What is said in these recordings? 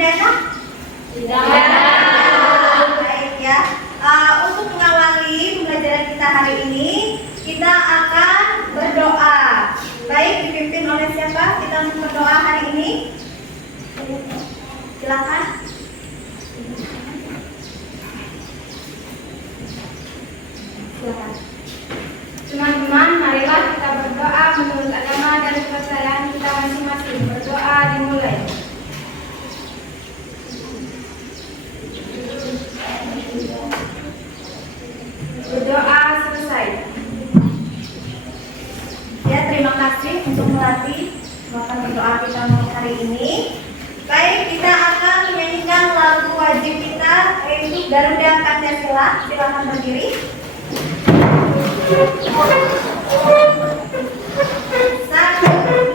tidak enak? Tidak. Baik ya. Untuk mengawali pembelajaran kita hari ini, kita akan berdoa. Baik, dipimpin oleh siapa? Kita untuk berdoa hari ini. Silakan. Silakan. Teman-teman, marilah kita berdoa menurut agama dan kepercayaan kita masing-masing. Berdoa dimulai. Berdoa selesai. Ya, terima kasih untuk melatih melakukan berdoa kita untuk hari ini. Baik, kita akan menyanyikan lagu wajib kita, yaitu Garuda Pancasila. Silakan berdiri. Satu,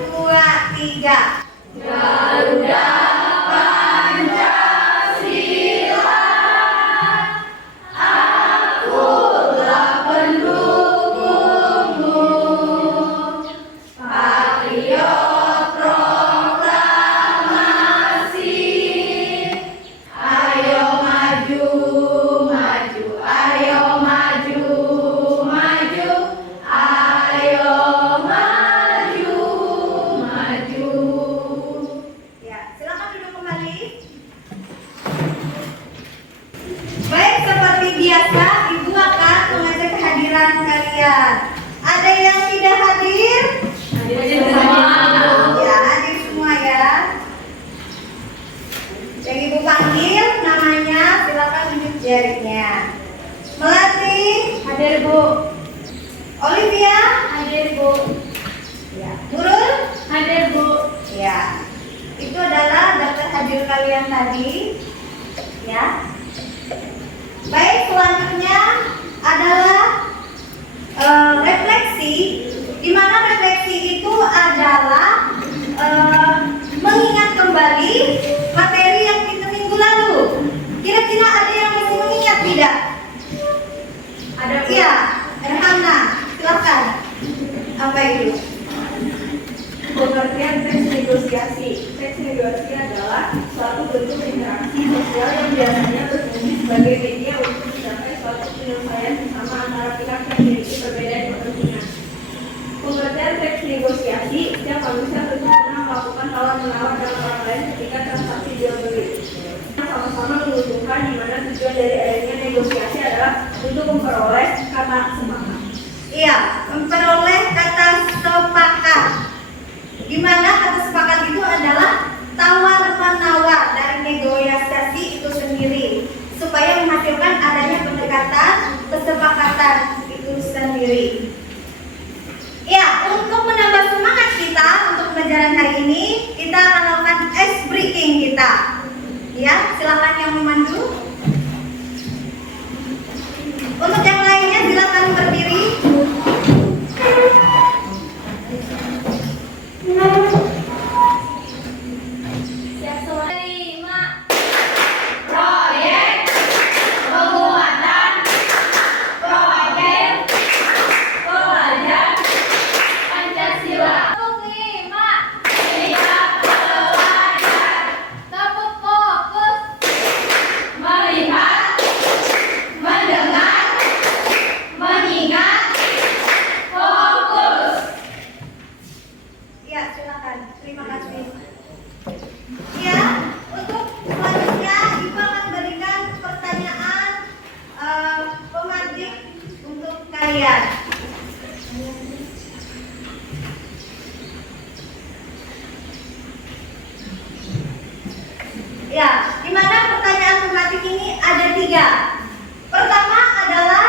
dua, tiga. Garuda Pancasila, akulah pendukungmu. Patriot proklamasi, ayo maju, maju, ayo maju, maju, ayo maju, maju. Ya, silakan duduk kembali. Baik, seperti biasa, Ibu akan mengajak kehadiran kalian. Ada yang tidak hadir? Hadir semua. Ya, hadir semua ya. Yang Ibu panggil namanya, silakan tunjuk jarinya. Melati, Hadir Bu. Olivia, Hadir Bu. ya. Nurul, Hadir Bu. ya. Itu adalah daftar hadir kalian tadi, ya. Baik, selanjutnya adalah refleksi. Di mana refleksi itu adalah mengingat kembali materi yang kita minggu lalu. Kira-kira ada yang masih mengingat tidak? Ada? Iya, Erhana, silakan. Apa itu? Pengertian teks negosiasi. Teks negosiasi adalah suatu bentuk interaksi sosial yang biasanya berfungsi sebagai media untuk mencapai suatu penyelesaian bersama antara pihak yang memiliki perbedaan kepentingan. Pengertian teks negosiasi, setiap manusia tentu pernah melakukan tawar-menawar dengan orang lain ketika transaksi jual beli. Sama-sama menguntungkan, di mana tujuan dari adanya negosiasi adalah untuk memperoleh kata sepakat. Iya, memperoleh kata sepakat. Di mana kata sepakat itu adalah tawar-menawar dari negosiasi itu sendiri, supaya menghasilkan adanya pendekatan kesepakatan itu sendiri. Ya, untuk menambah semangat kita untuk pelajaran hari ini, kita akan melakukan ice breaking kita. Ya, silakan yang memandu. Untuk yang lainnya silakan berdiri. Proyek penguatan profil pelajar Pancasila. 5. Sikap pelajar. Tetap fokus. Melihat, mendengar, mengingat, fokus. Ya, silakan. Terima kasih. Ya, untuk selanjutnya Ibu akan berikan pertanyaan pemantik untuk kalian. Ya, di mana pertanyaan pemantik ini ada 3. Pertama adalah,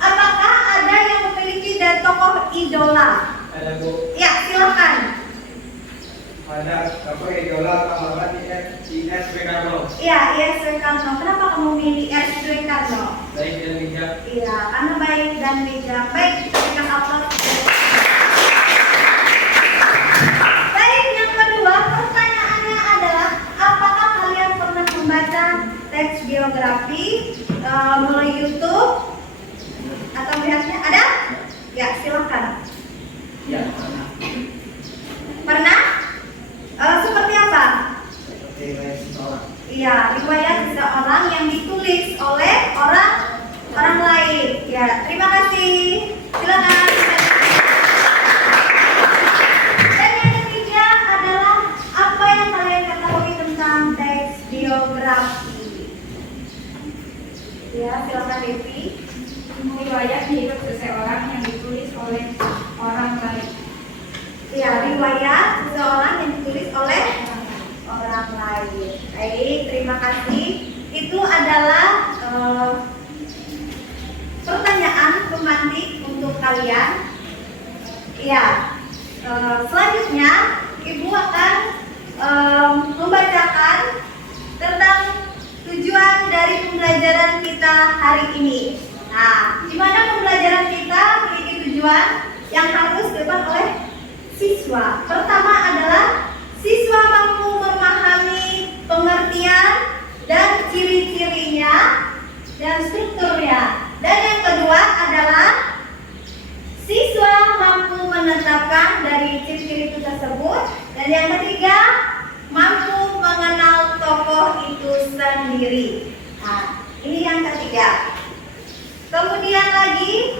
apakah ada yang memiliki tokoh idola? Ada Bu, Ya, silakan. ada tokoh idola pahlawan IS Soekarno. Iya, IS Soekarno. Kenapa kamu milih IS Soekarno? Baik dan bijak. Iya, karena baik dan bijak. Baik, kita berikan aplaus. Baik, yang kedua, pertanyaannya adalah, apakah kalian pernah membaca teks biografi melalui YouTube atau melihatnya? Ada? Ya, silakan. Ya, Pernah? Seperti apa? seperti sekolah. Iya, riwayat seseorang yang ditulis oleh orang lain. Ya, terima kasih. Silakan. Dan yang ketiga adalah apa yang kalian ketahui tentang teks biografi. Ya, silakan Devi. Riwayat hidup seseorang yang ditulis oleh orang lain. Ya, riwayat seseorang yang ditulis oleh orang lain. Baik, terima kasih. Itu adalah pertanyaan pemantik untuk kalian. Ya, selanjutnya Ibu akan membacakan tentang tujuan dari pembelajaran kita hari ini. Nah, di mana pembelajaran kita memiliki tujuan yang harus dilakukan oleh siswa. Pertama adalah siswa mampu memahami pengertian dan ciri-cirinya dan strukturnya. Dan yang kedua adalah siswa mampu menetapkan dari ciri-ciri itu tersebut. Dan yang ketiga, mampu mengenal tokoh itu sendiri. Nah, ini yang ketiga. Kemudian lagi,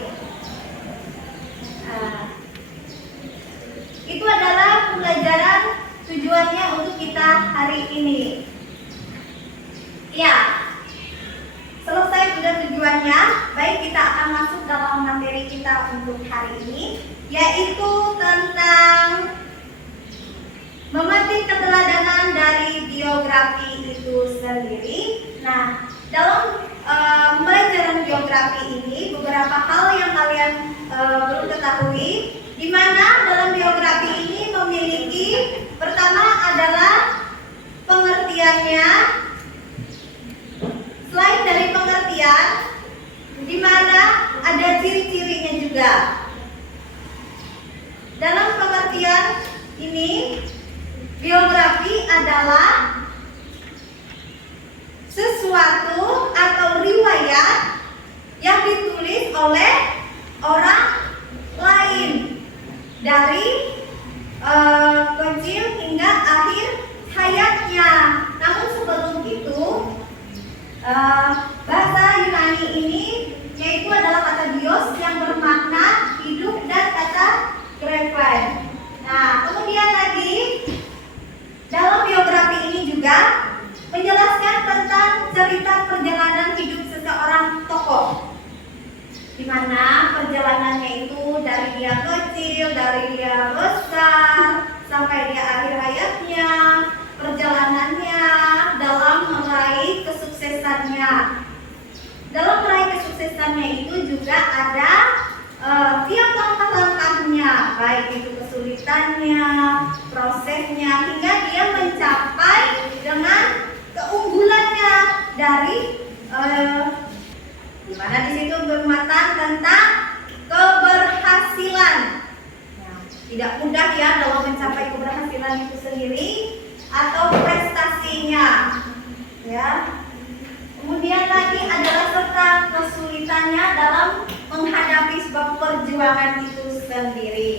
itu adalah pembelajaran tujuannya untuk kita hari ini. Ya, selesai sudah tujuannya. Baik, kita akan masuk dalam materi kita untuk hari ini, yaitu tentang memetik keteladanan dari biografi itu sendiri. Nah, dalam pembelajaran biografi ini beberapa hal yang kalian perlu ketahui, di mana dalam biografi ini memiliki pertama adalah pengertiannya. Selain dari pengertian, di mana ada ciri-cirinya juga. Dalam pengertian ini, biografi adalah sesuatu atau riwayat yang ditulis oleh orang lain dari kecil hingga akhir hayatnya. Namun sebelum itu, bahasa Yunani ini yaitu adalah kata bios yang bermakna hidup dan kata greven. Nah, kemudian lagi dalam biografi ini juga menjelaskan tentang cerita perjalanan hidup seseorang tokoh, di mana perjalanannya itu dari dia kecil, dari dia besar, sampai dia akhir hayatnya, perjalanannya dalam meraih kesuksesannya. Dalam meraih kesuksesannya itu juga ada tiap langkah-langkahnya, baik itu kesulitannya, prosesnya, hingga dia mencapai dengan keunggulannya dari di mana di situ bermuatan tentang keberhasilan. Nah, tidak mudah ya dalam mencapai keberhasilan itu sendiri atau prestasinya, ya. Kemudian lagi adalah serta kesulitannya dalam menghadapi sebuah perjuangan itu sendiri.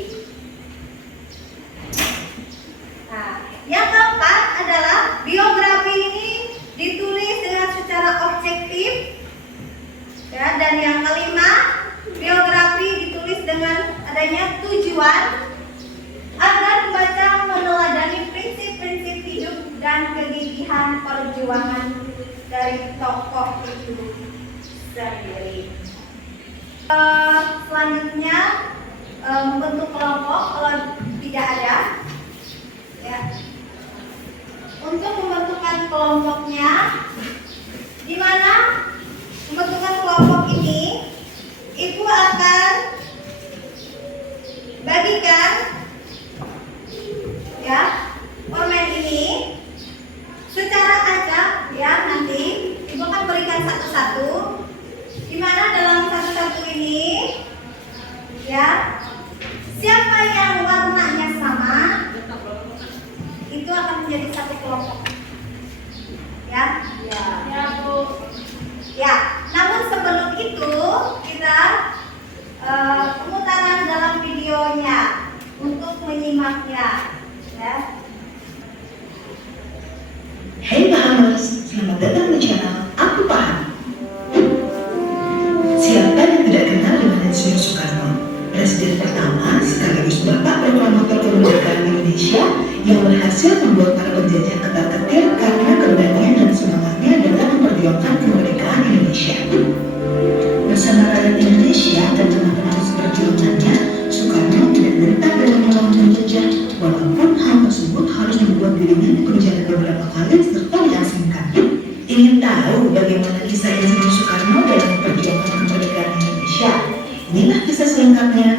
Nah, yang keempat adalah biografi ini ditulis dengan secara objektif, ya. Dan yang kelima, biografi ditulis dengan adanya tujuan agar pembaca meneladani prinsip-prinsip hidup dan kegigihan perjuangan dari tokoh itu sendiri. Selanjutnya membentuk kelompok kalau tidak ada, ya. Untuk membentukkan kelompoknya, di mana pembentukan kelompok ini Ibu akan bagikan, ya, format ini secara acak, ya. Nanti Ibu akan berikan satu-satu, di mana dalam satu-satu ini, ya, siapa yang warnanya sama itu akan menjadi satu kelompok, ya. Ya, Bu. Ya, namun sebelum itu kita pemutaran dalam videonya untuk menyimaknya, ya. Hey Bahamas, Selamat datang di channel Aku Paham. Siapa yang tidak kenal dengan Insinyur Soekarno, Presiden pertama sekaligus Bapak Proklamator Kemerdekaan Indonesia yang berhasil membuat para penjajah ketar-ketir karena keberanian dan semangatnya dalam memperjuangkan kemerdekaan Indonesia. Bersama rakyat Indonesia dan teman-teman seperjuangannya, Soekarno tidak gentar dalam melawan penjajah, walaupun hal tersebut harus membuat dirinya dipenjara beberapa kali serta diasingkan. Ingin tahu bagaimana kisah Insinyur Soekarno dalam memperjuangkan kemerdekaan Indonesia? Inilah kisah selengkapnya.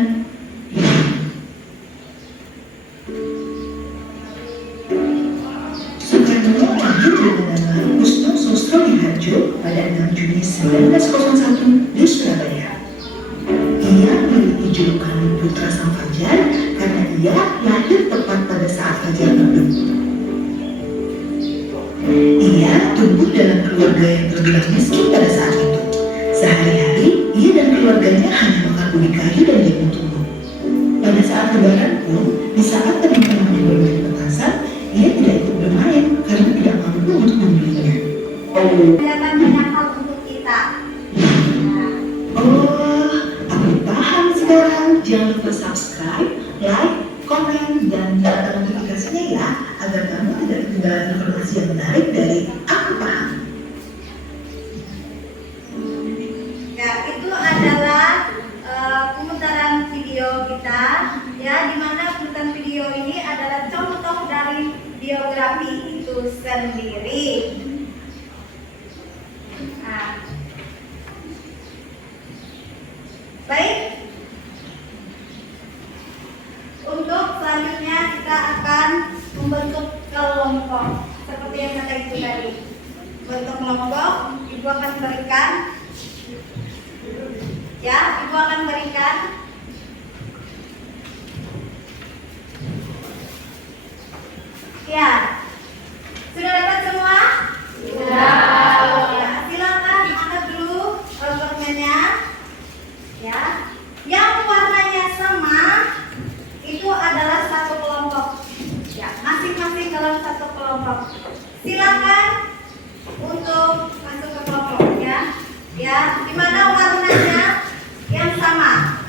Soekarno lahir dengan nama Kusno Sosro Diharjo pada 6 Juni 1901 di Surabaya. Ia memiliki julukan Putra Sang Fajar karena ia lahir tepat pada saat fajar terbit. Ia tumbuh dalam keluarga yang terbilang miskin pada saat itu. Sehari-hari, ia dan keluarganya hanya makan ubi kayu dan jagung tumbuh. Pada saat lebaran pun, di saat teman-temannya bermain petasan, ia tidak ikut bermain karena tidak mampu untuk membelinya. Kelihatan banyak hal untuk kita. Oh, aku paham sekarang. Jangan lupa subscribe, like, komen, dan nyalakan notifikasinya ya, agar kamu tidak ketinggalan informasi yang menarik dari Aku Paham. Ya, itu adalah pemutaran video kita, ya, di mana pemutaran video ini adalah contoh dari biografi itu sendiri. Nah, baik. Untuk selanjutnya kita akan membentuk kelompok seperti yang kata itu tadi. Bentuk kelompok, ibu akan berikan, ya, ibu akan berikan ya. Sudah dapat semua? Sudah. Ya, silakan angkat dulu permennya. Ya, yang warnanya sama itu adalah satu kelompok. Ya, masing-masing dalam satu kelompok. Silakan untuk masuk ke kelompok ya. Ya, di mana warnanya yang sama.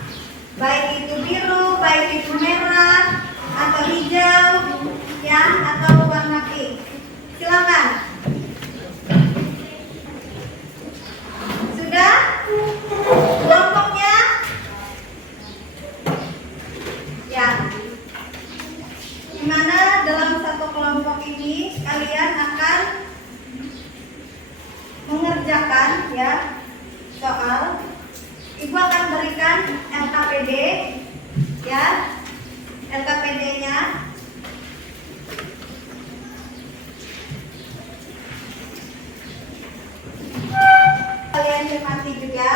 Baik itu biru, baik itu merah atau hijau, ya, atau warna pink. Silakan. Sudah? Kelompoknya? Ya. Dimana dalam satu kelompok ini kalian akan mengerjakan ya soal. Ibu akan berikan LKPD ya, LKPD-nya. Kalian cermati juga,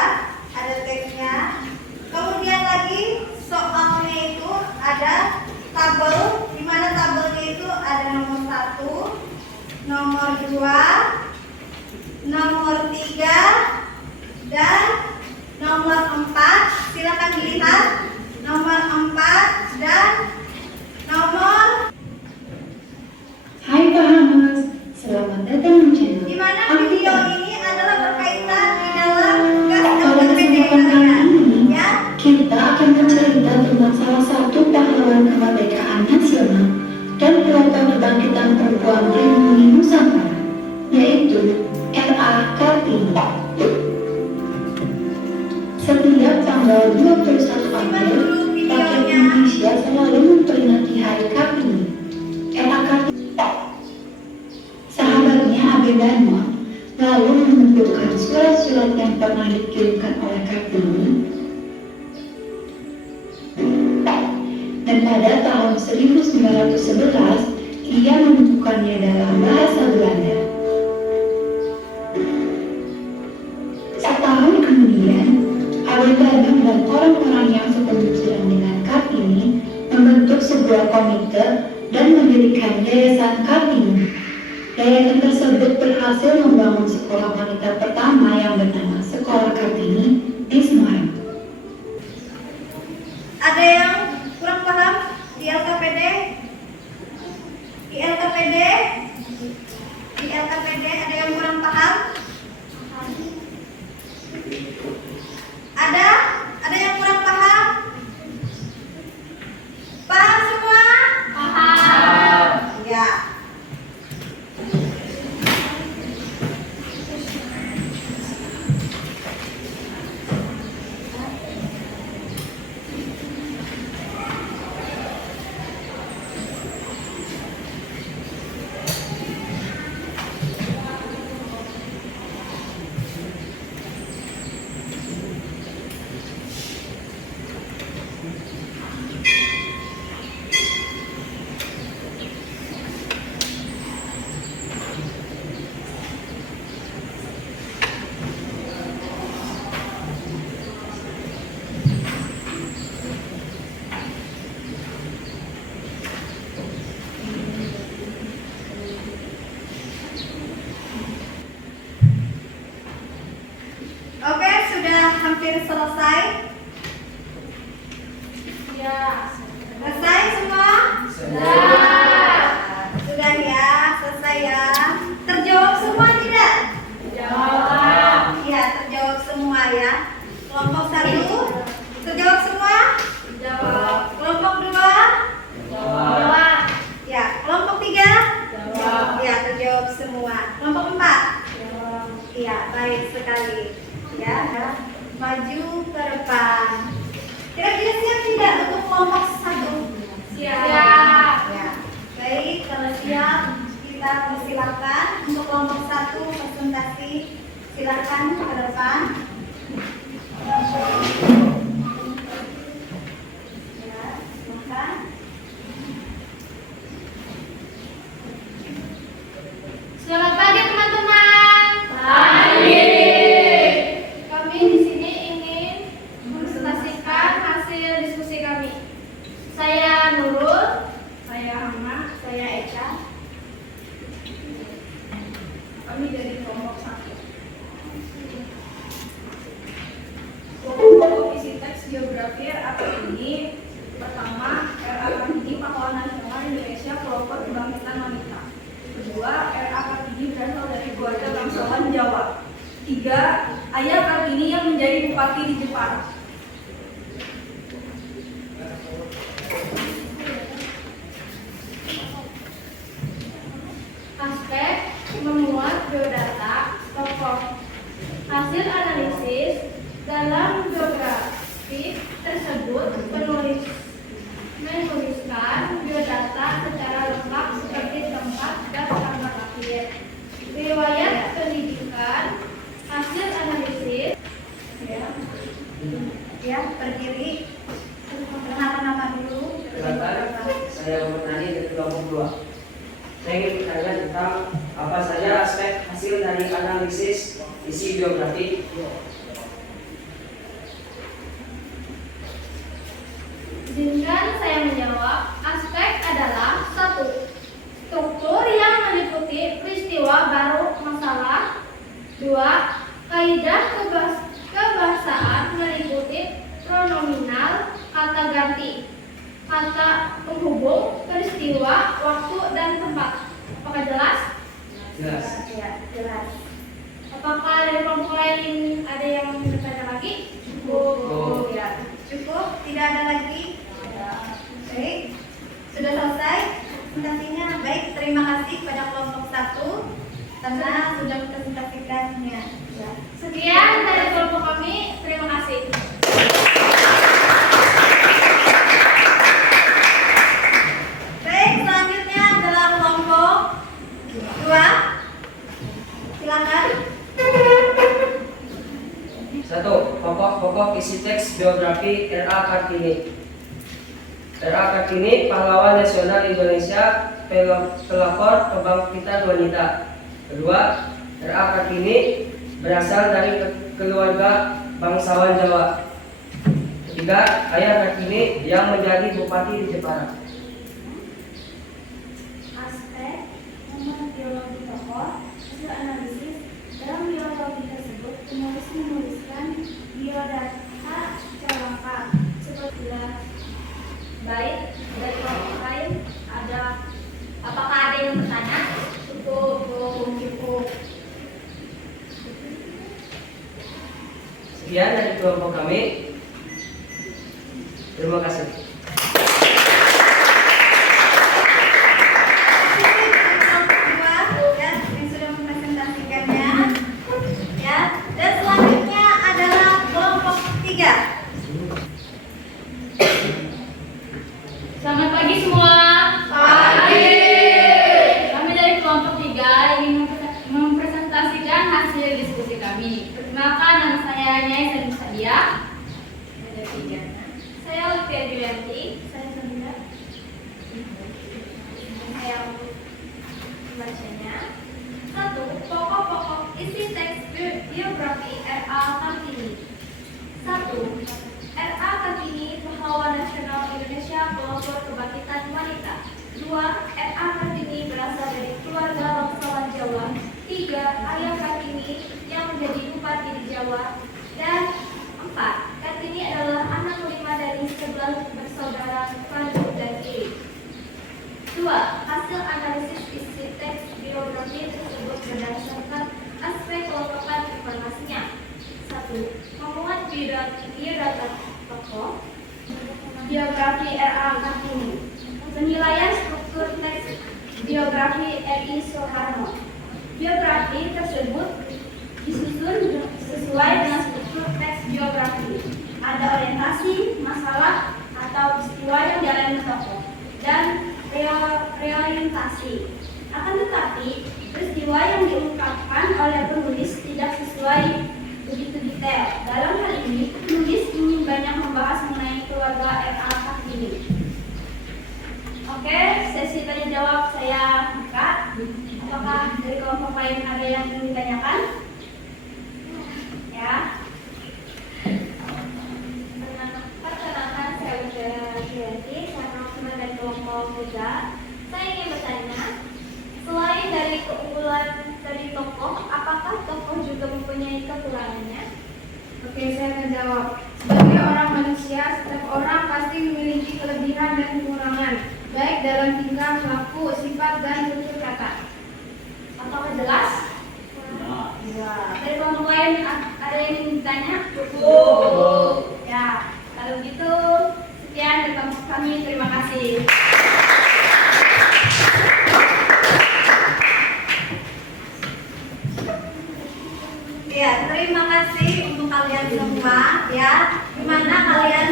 ada teksnya. Kemudian lagi soalnya itu ada tabel, di mana tabelnya itu ada nomor 1, nomor 2, nomor 3, dan nomor 4. Silakan dilihat nomor 4 dan nomor. Hai Pahamers, selamat datang di channel Di mana Aku video Paham. ini adalah berkaitan di dalam tugas Pada LKPD kesempatan kali kalian. ini, Ya, kita akan bercerita tentang salah satu pahlawan kemerdekaan nasional dan pelopor kebangkitan perempuan pribumi Nusantara, yaitu R.A. Kartini. Setiap tanggal 21 April, rakyat Indonesia selalu memperingati Hari Kartini. R.A. Kartini, sahabatnya Abe Darmo, lalu mengumpulkan surat-surat yang pernah dikirimkan oleh Kartini. Dan pada tahun 1911, ia membukukannya dalam bahasa Belanda. Setahun kemudian, Abe Darmo dan orang-orang yang sepengusiran dengan Kartini membentuk sebuah komite dan mendirikan Yayasan Kartini. Yayasan tersebut berhasil membangun sekolah wanita pertama yang bernama Sekolah Kartini di Semarang. ada yang kurang paham di LKPD? Di LKPD ada yang kurang hampir selesai? Ya. Selesai semua? Sudah ya, selesai ya. Terjawab semua tidak? Jawab. Iya, terjawab semua ya. Kelompok 1 terjawab semua? Jawab. Kelompok 2? Jawab. Ya, kelompok 3? Jawab. Ya, terjawab semua. Kelompok 4? Jawab. Iya, baik sekali. Ya, maju ke depan. Kira-kira siap tidak untuk kelompok 1? Siap. Ya, baik. Kalau siap, kita persilakan untuk kelompok 1 presentasi. Silakan ke depan. Ya, silakan. Selamat pagi teman-teman. Pagi. Kami di sini ingin mempresentasikan hasil diskusi kami. Saya Nurul, saya Hama, saya Eka. Kami dari kelompok 1. Pokok isi teks geografi RA Kartini. Pertama, RA Kartini Pahlawan Nasional Indonesia Pelopor Kebangkitan Wanita. Kedua, RA Kartini berasal dari keluarga bangsawan Jawa. 3, Ayah Kartini yang menjadi bupati di Jepara. Aspek memuat biodata tokoh. Hasil analisis dalam geografi tersebut menuliskan biodata secara lengkap seperti tempat dan tanggal lahir, riwayat pendidikan, hasil analisis. Ya, berdiri. Perkenalkan nama dulu. Perkenalkan, saya Muhammad Nani dari kelompok 2. Saya ingin bertanya tentang apa saja aspek hasil dari analisis isi biografi. Izinkan saya menjawab. Aspek adalah 1. Struktur yang meliputi peristiwa baru masalah. 2. Kaidah kebahasaan meliputi pronominal, kata ganti, kata penghubung, peristiwa, waktu, dan tempat. Apakah jelas? Jelas. Ya, jelas. Apakah dari kelompok lain ada yang bertanya lagi? Cukup. Ya, cukup. Tidak ada lagi. Baik, sudah selesai presentasinya. Baik, terima kasih pada kelompok 1 karena sudah mempresentasikannya. Ya. Sekian dari kelompok kami. Terima kasih. Baik, selanjutnya adalah kelompok 2. Silakan. 1. Pokok-pokok isi teks biografi RA Kartini. RA Kartini Pahlawan Nasional Indonesia Pelopor Kebangkitan Wanita. Kedua, RA Kartini berasal dari keluarga bangsawan Jawa. Ketiga, Ayah Kartini yang menjadi bupati di Jepara. Aspek momen biologi tokoh. Hasil analisis dalam biologi tersebut penulis menuliskan biodata secara lengkap seperti baik. Dari kelompok lain ada, apakah ada yang bertanya? Cukup. Sekian dari kelompok kami. Terima kasih. Kelompok 2 ya, yang sudah mempresentasikannya. Ya, dan selanjutnya adalah kelompok 3. Selamat pagi semua. Pagi. Kami dari kelompok 3 ingin mempresentasikan hasil diskusi kami. Perkenalkan, nama saya Nyai Salim Sadia. Ada 3. Saya Olivia Julianti. Saya Sandra. Saya membacanya. 1. Pokok-pokok isi teks biografi RA Kartini. 1. RA Kartini Pahlawan Nasional Indonesia Pelopor Kebangkitan Wanita. 2. RA Kartini berasal dari keluarga bangsawan Jawa. 3. Ayah Kartini yang menjadi bupati di Jawa. Dan 4. sebelah bersaudara Fadil dan E. 2. Hasil analisis isi teks biografi tersebut berdasarkan aspek kelengkapan informasinya. 1. Memuat biodata tokoh. Biografi R.A. Kartini. Penilaian struktur teks biografi R.I. Soeharto. Biografi tersebut disusun sesuai dengan struktur teks biografi. Ada orientasi, masalah, atau peristiwa yang dialami tokoh, dan reorientasi. Akan tetapi, peristiwa yang diungkapkan oleh penulis tidak sesuai begitu detail. Dalam hal ini, penulis ingin banyak membahas mengenai keluarga R.A. Kartini. Oke, sesi tanya jawab saya buka. Apakah dari kelompok lain ada yang ingin ditanyakan? Ya. Perkenalkan, saya Uda Giyanti, saya dari kelompok 3. Saya ingin bertanya, selain dari keunggulan dari tokoh, apakah tokoh juga mempunyai kekurangannya? Oke, saya akan jawab. Sebagai orang manusia, setiap orang pasti memiliki kelebihan dan kekurangan, baik dalam tingkah laku, sifat, dan tutur kata. Apakah jelas? Ya. Dari kelompok lain ada yang ingin ditanya? Cukup. Ya, kalau gitu sekian dari kelompok kami. Terima kasih. Ya, terima kasih untuk kalian semua ya. Dimana kalian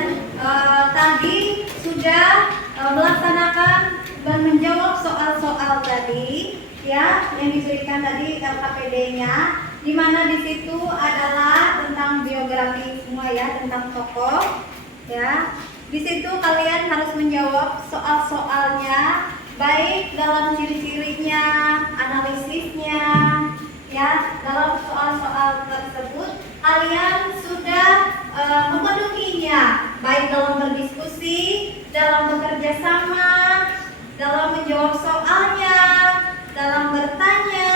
tadi sudah melaksanakan dan menjawab soal-soal tadi ya yang diberikan tadi LKPD-nya, dimana di situ adalah tentang biografi semua ya, tentang tokoh ya. Di situ kalian harus menjawab soal-soalnya baik dalam ciri-cirinya, analisisnya ya. Dalam soal-soal tersebut kalian sudah memenuhinya, baik dalam berdiskusi, dalam bekerja sama, dalam menjawab soalnya, dalam bertanya,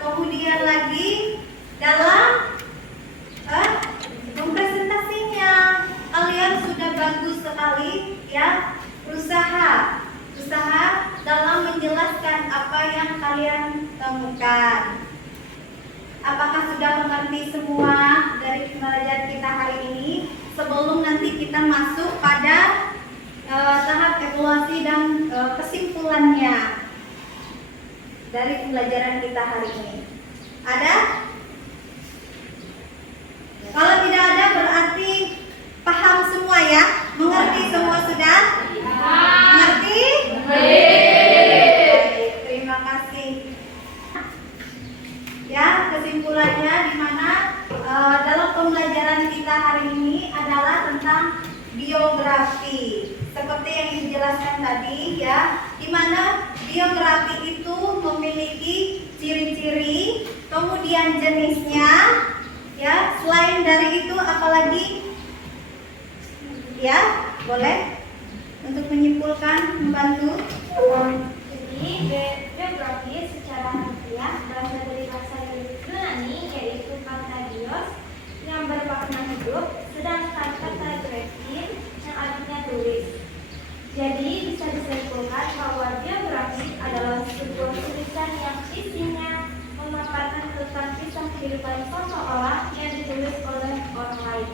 kemudian lagi dalam mempresentasinya. Kalian sudah bagus sekali ya, berusaha dalam menjelaskan apa yang kalian temukan. Apakah sudah mengerti semua dari pembelajaran kita hari ini? Sebelum nanti kita masuk pada tahap evaluasi dan kesimpulannya dari pembelajaran kita hari ini. Ada? Kalau tidak ada berarti paham semua ya? Mengerti semua sudah? Mengerti? Baik, terima kasih. Ya, kesimpulannya di mana dalam pembelajaran kita hari ini adalah tentang biografi. Seperti yang dijelaskan tadi ya, di mana biografi itu memiliki ciri-ciri, kemudian jenisnya ya. Selain dari itu apalagi? Ya, boleh untuk menyimpulkan, membantu. Jadi, biografi secara harfiah berasal dari bahasa Yunani yaitu kata bios yang bermakna hidup, sedangkan kata Greki yang artinya tulis. Jadi bisa disimpulkan bahwa biografi adalah sebuah tulisan yang isinya memaparkan tentang kisah kehidupan seseorang yang ditulis oleh orang lain.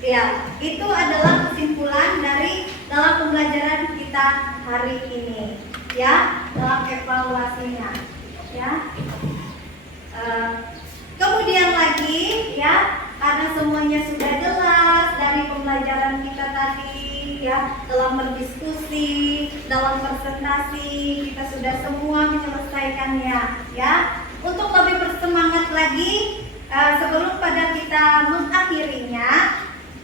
Ya, itu adalah kesimpulan dari dalam pembelajaran kita hari ini. Ya, dalam evaluasinya. Ya. Kemudian lagi, ya, karena semuanya sudah jelas dari pembelajaran kita tadi, ya, dalam berdiskusi, dalam presentasi, kita sudah semua menyelesaikannya. Ya, untuk lebih bersemangat lagi, sebelum pada kita mengakhirinya,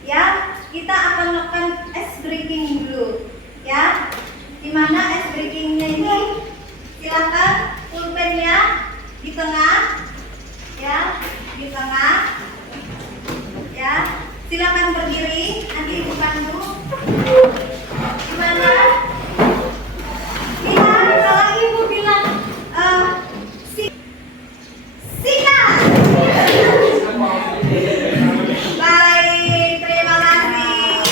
ya, kita akan melakukan ice breaking dulu, ya. Dimana ice breakingnya ini, silakan pulpennya di tengah, ya, di tengah, ya. Silakan berdiri, nanti ibu pandu. Gimana? Bilang, kalau ibu bilang sikat. Baik, terima kasih.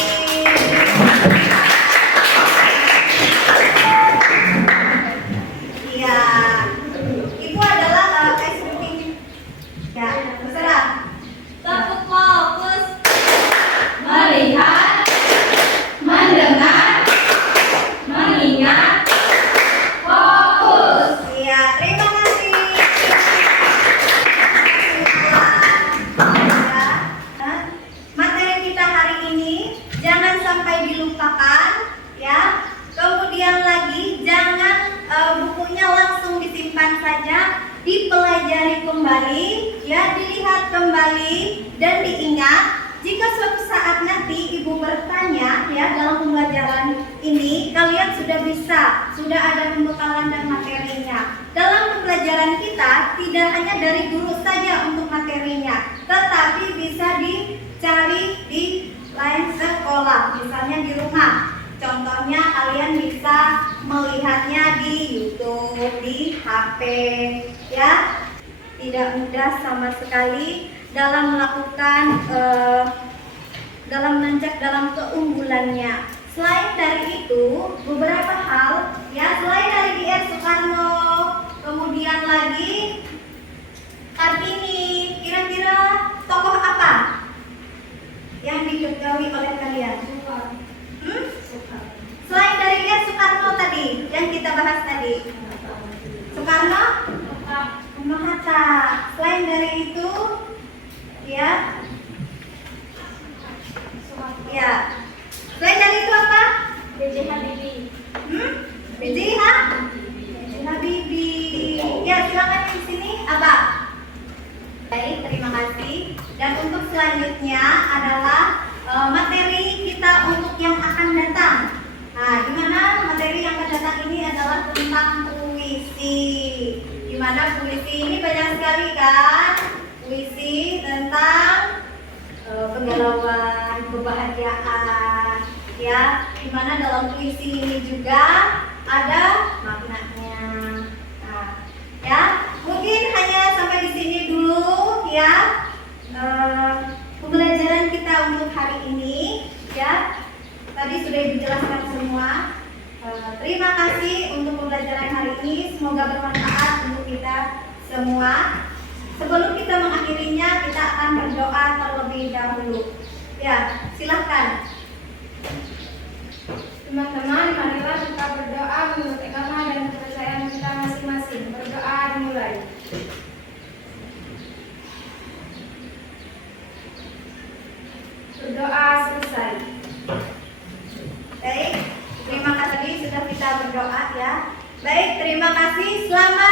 dipelajari kembali, ya, dilihat kembali dan diingat. Jika suatu saat nanti ibu bertanya, ya, dalam pembelajaran ini kalian sudah bisa, sudah ada pembekalan dan materinya. Dalam pembelajaran kita tidak hanya dari guru saja untuk materinya, tetapi bisa dicari di lain sekolah, misalnya di rumah. Contohnya kalian bisa melihatnya di YouTube, di HP, ya. Tidak mudah sama sekali dalam melakukan dalam menanjak dalam keunggulannya. Selain dari itu, beberapa hal, ya, selain dari DR Soekarno, kemudian lagi Kartini, kira-kira tokoh apa yang diketahui oleh kalian? Selain dari DR Soekarno tadi yang kita bahas tadi, Soekarno, Soekarno-Hatta. Selain dari itu, ya, ya. Selain dari itu apa? B.J. Habibie. B.J. Habibie. Ya, silakan di sini, Abah. Baik, terima kasih. Dan untuk selanjutnya adalah materi kita untuk yang akan datang. Nah, dimana materi yang akan datang ini adalah tentang puisi. Dimana puisi ini banyak sekali kan? Puisi tentang penggalauan, kebahagiaan, ya. Dimana dalam puisi ini juga ada maknanya. Nah, ya, mungkin hanya sampai di sini dulu, ya. Pembelajaran kita untuk hari ini, ya. Tadi sudah dijelaskan semua. Terima kasih untuk pembelajaran hari ini. Semoga bermanfaat untuk kita semua. Sebelum kita mengakhirinya, kita akan berdoa terlebih dahulu. Ya, silahkan. Teman-teman, marilah kita berdoa menurut agama dan kepercayaan kita masing-masing. Berdoa dimulai. Berdoa selesai. Baik, terima kasih sudah kita berdoa, ya. Baik, terima kasih. Selamat